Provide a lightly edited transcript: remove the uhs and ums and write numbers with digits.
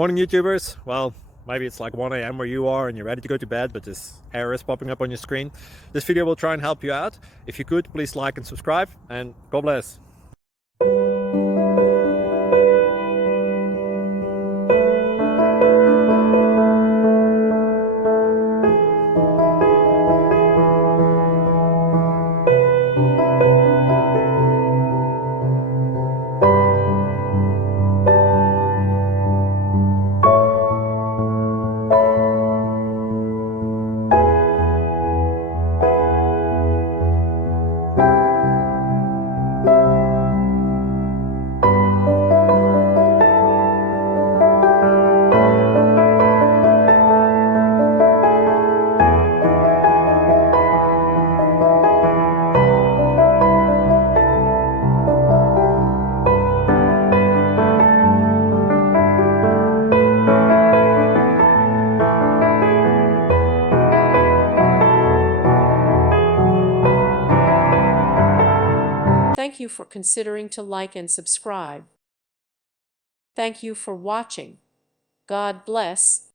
Morning, YouTubers. Well, maybe it's like 1 a.m. where you are and you're ready to go to bed, but this error is popping up on your screen. This video will try and help you out. If you could, please like and subscribe, and God bless. Thank you for considering to like and subscribe. Thank you for watching. God bless.